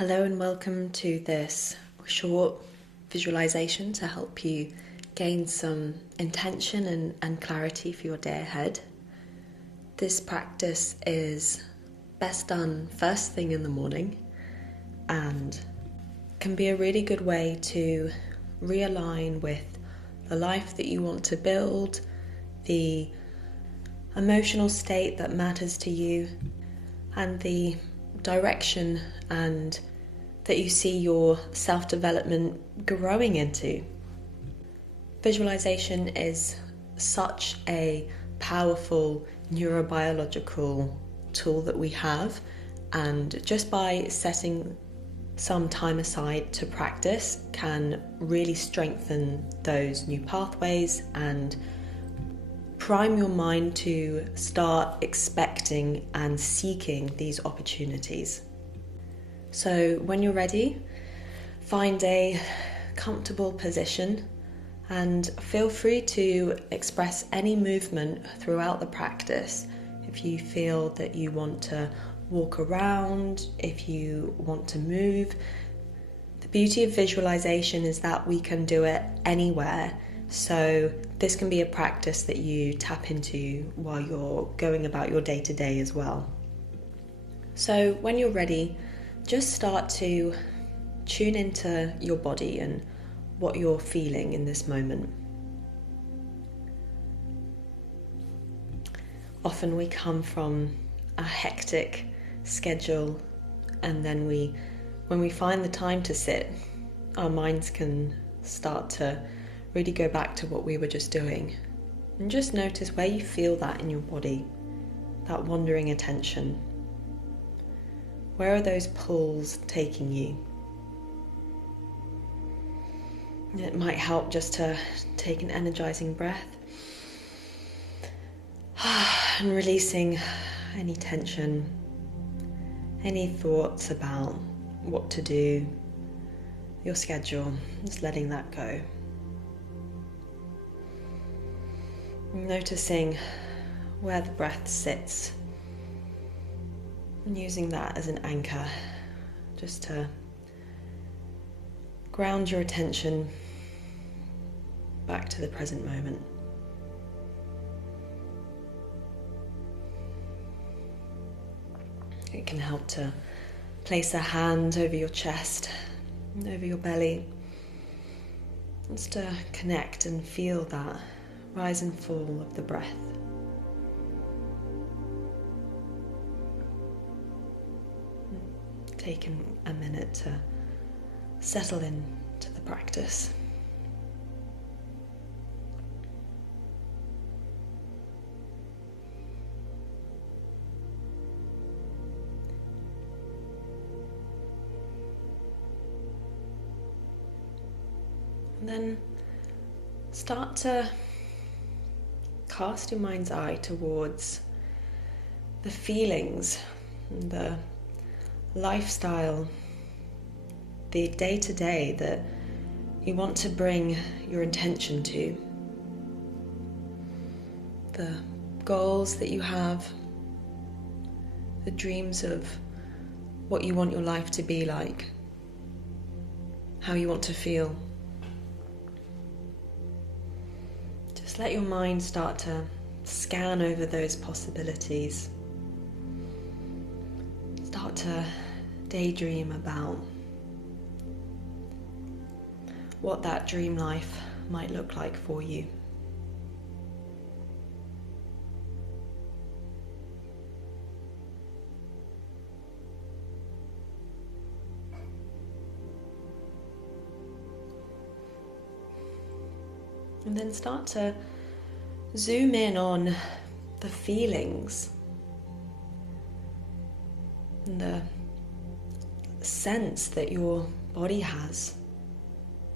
Hello and welcome to this short visualization to help you gain some intention and clarity for your day ahead. This practice is best done first thing in the morning and can be a really good way to realign with the life that you want to build, the emotional state that matters to you, and the direction and that you see your self-development growing into. Visualization is such a powerful neurobiological tool that we have, and just by setting some time aside to practice can really strengthen those new pathways and prime your mind to start expecting and seeking these opportunities. So when you're ready, find a comfortable position and feel free to express any movement throughout the practice. If you feel that you want to walk around, if you want to move. The beauty of visualization is that we can do it anywhere. So this can be a practice that you tap into while you're going about your day-to-day as well. So when you're ready, just start to tune into your body and what you're feeling in this moment. Often we come from a hectic schedule, and then when we find the time to sit, our minds can start to really go back to what we were just doing. And just notice where you feel that in your body, that wandering attention. Where are those pulls taking you? And it might help just to take an energizing breath and releasing any tension, any thoughts about what to do, your schedule, just letting that go. Noticing where the breath sits and using that as an anchor just to ground your attention back to the present moment. It can help to place a hand over your chest and over your belly, just to connect and feel that rise and fall of the breath. Taking a minute to settle in to the practice. And then start to cast your mind's eye towards the feelings, the lifestyle, the day-to-day that you want to bring your intention to, the goals that you have, the dreams of what you want your life to be like, how you want to feel. Just let your mind start to scan over those possibilities. Start to daydream about what that dream life might look like for you. And then start to zoom in on the feelings and the sense that your body has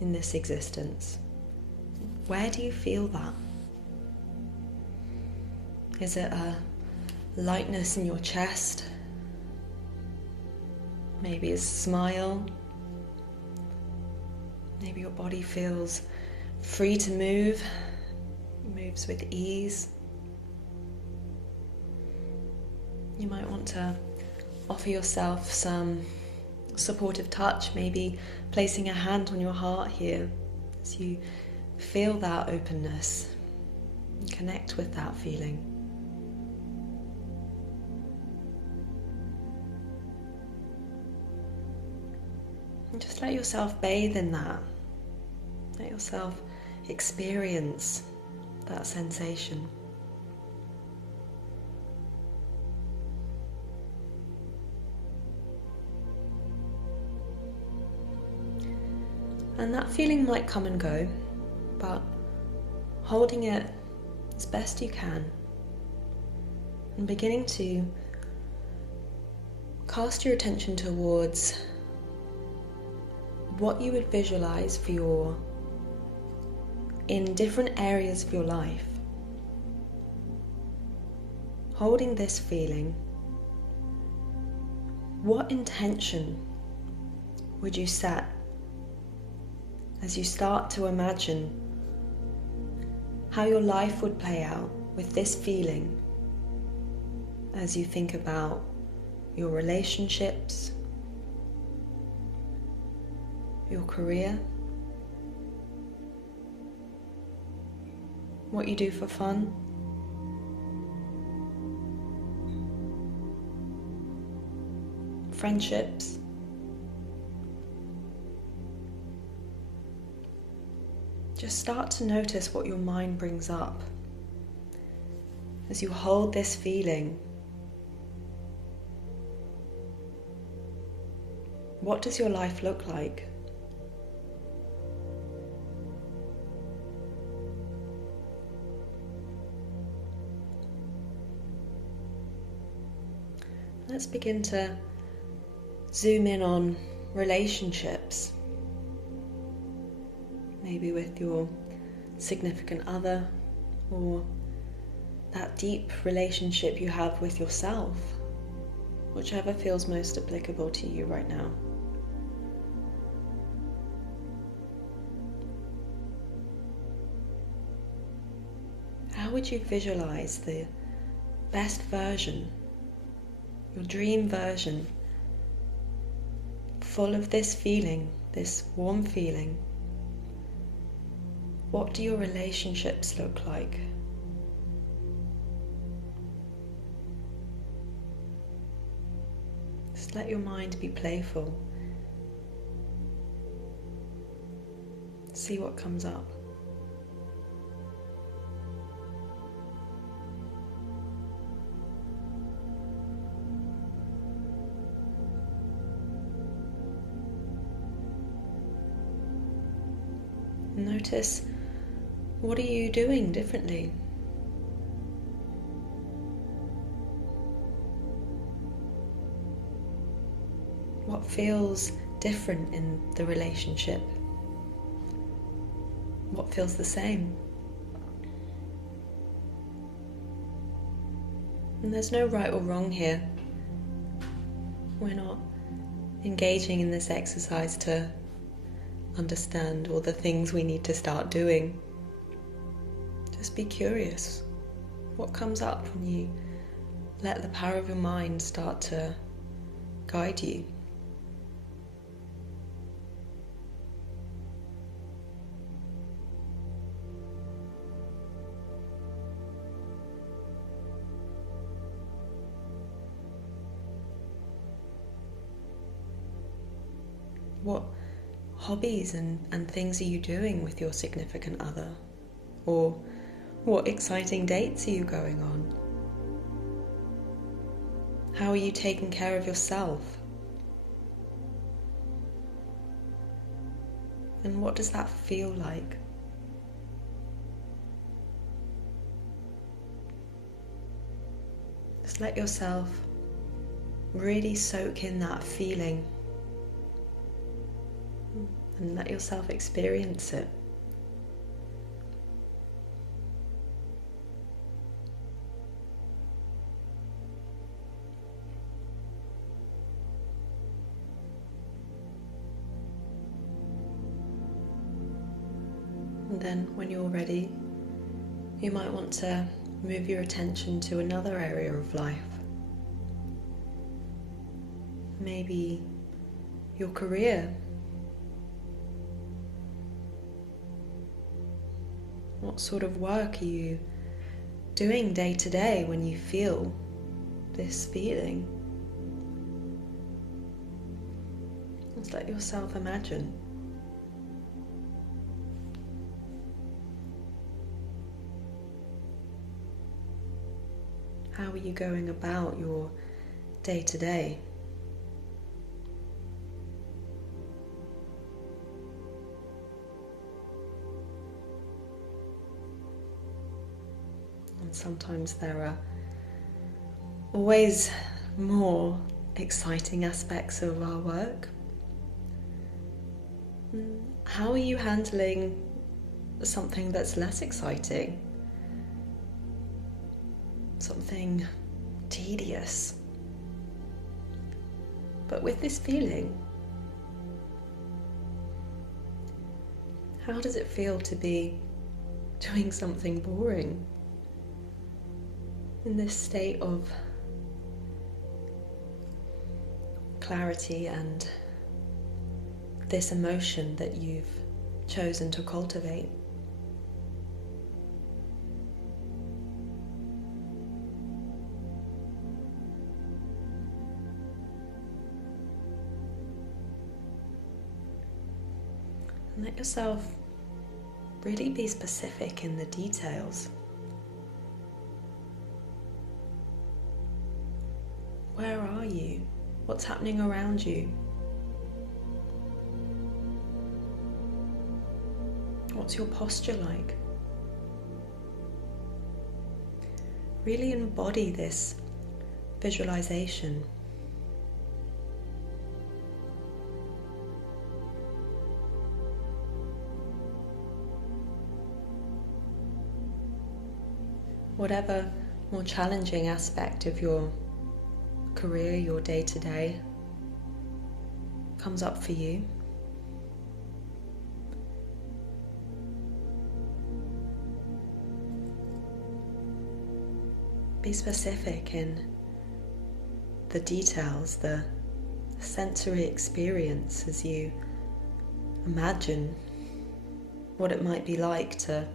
in this existence. Where do you feel that? Is it a lightness in your chest? Maybe a smile? Maybe your body feels free to move, moves with ease. You might want to offer yourself some supportive touch, maybe placing a hand on your heart here as you feel that openness and connect with that feeling. And just let yourself bathe in that. Let yourself experience that sensation. And that feeling might come and go, but holding it as best you can and beginning to cast your attention towards what you would visualize for in different areas of your life. Holding this feeling, what intention would you set as you start to imagine how your life would play out with this feeling as you think about your relationships, your career, what you do for fun, friendships? Just start to notice what your mind brings up as you hold this feeling. What does your life look like? Let's begin to zoom in on relationships. Maybe with your significant other, or that deep relationship you have with yourself, whichever feels most applicable to you right now. How would you visualize the best version, your dream version, full of this feeling, this warm feeling? What do your relationships look like? Just let your mind be playful. See what comes up. Notice, what are you doing differently? What feels different in the relationship? What feels the same? And there's no right or wrong here. We're not engaging in this exercise to understand all the things we need to start doing. Just be curious. What comes up when you let the power of your mind start to guide you? What hobbies and things are you doing with your significant other? Or what exciting dates are you going on? How are you taking care of yourself? And what does that feel like? Just let yourself really soak in that feeling and let yourself experience it. And then when you're ready, you might want to move your attention to another area of life. Maybe your career? What sort of work are you doing day to day when you feel this feeling? Just let yourself imagine. How are you going about your day to day? And sometimes there are always more exciting aspects of our work. How are you handling something that's less exciting? Something tedious? But with this feeling, how does it feel to be doing something boring? In this state of clarity and this emotion that you've chosen to cultivate. And let yourself really be specific in the details. Where are you? What's happening around you? What's your posture like? Really embody this visualization. Whatever more challenging aspect of your career, your day-to-day comes up for you, be specific in the details, the sensory experience as you imagine what it might be like to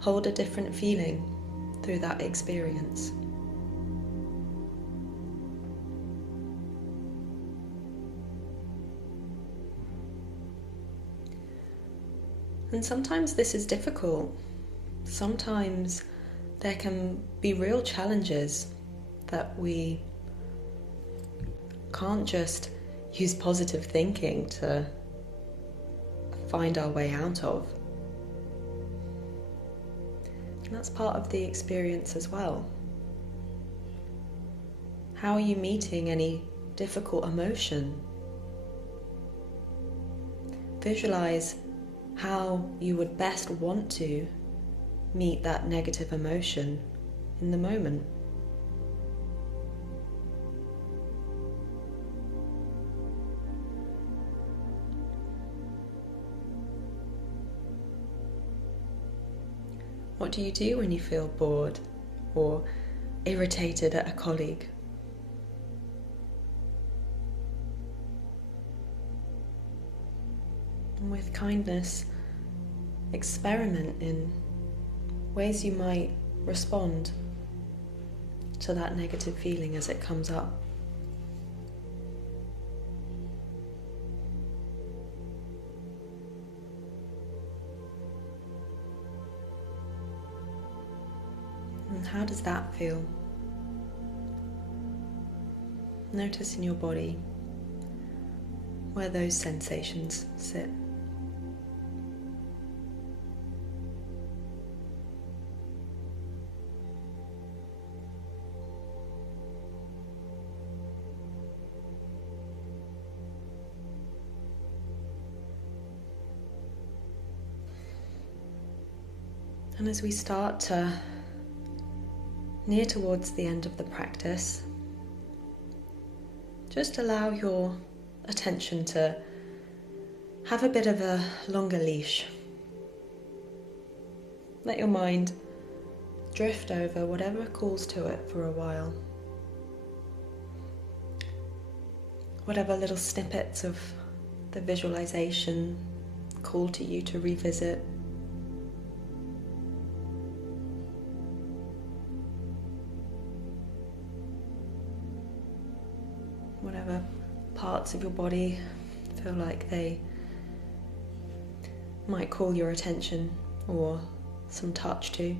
hold a different feeling through that experience. And sometimes this is difficult. Sometimes there can be real challenges that we can't just use positive thinking to find our way out of. And that's part of the experience as well. How are you meeting any difficult emotion? Visualize how you would best want to meet that negative emotion in the moment. What do you do when you feel bored or irritated at a colleague? And with kindness, experiment in ways you might respond to that negative feeling as it comes up. And how does that feel? Notice in your body where those sensations sit. And as we start to near towards the end of the practice, just allow your attention to have a bit of a longer leash. Let your mind drift over whatever calls to it for a while. whatever little snippets of the visualization call to you to revisit. Whatever parts of your body feel like they might call your attention, or some touch too.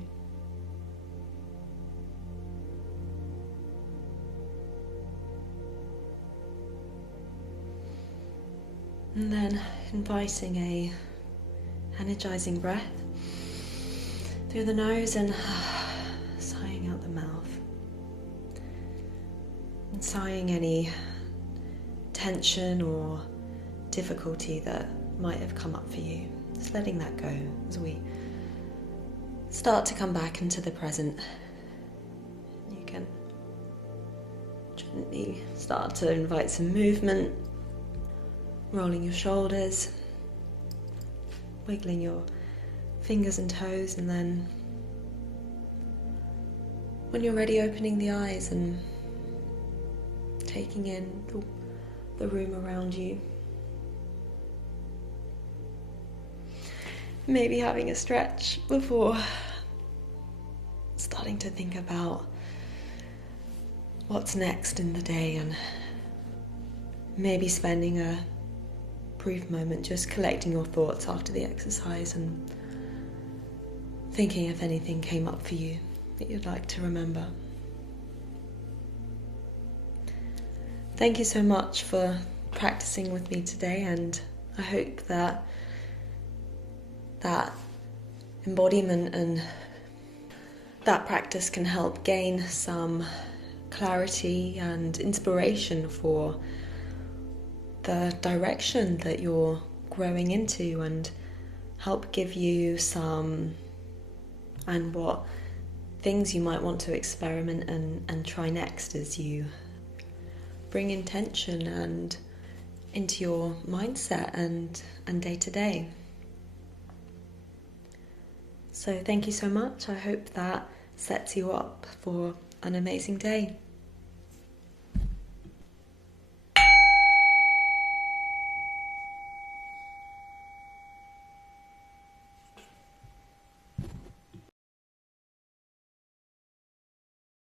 And then inviting a energizing breath through the nose and sighing out the mouth. And sighing any tension or difficulty that might have come up for you. Just letting that go as we start to come back into the present. You can gently start to invite some movement, rolling your shoulders, wiggling your fingers and toes, and then when you're ready, opening the eyes and taking in the room around you. Maybe having a stretch before starting to think about what's next in the day, and maybe spending a brief moment just collecting your thoughts after the exercise and thinking if anything came up for you that you'd like to remember. Thank you so much for practicing with me today, and I hope that embodiment and that practice can help gain some clarity and inspiration for the direction that you're growing into, and help give you some and what things you might want to experiment and try next as you bring intention and into your mindset and day to day. So thank you so much. I hope that sets you up for an amazing day.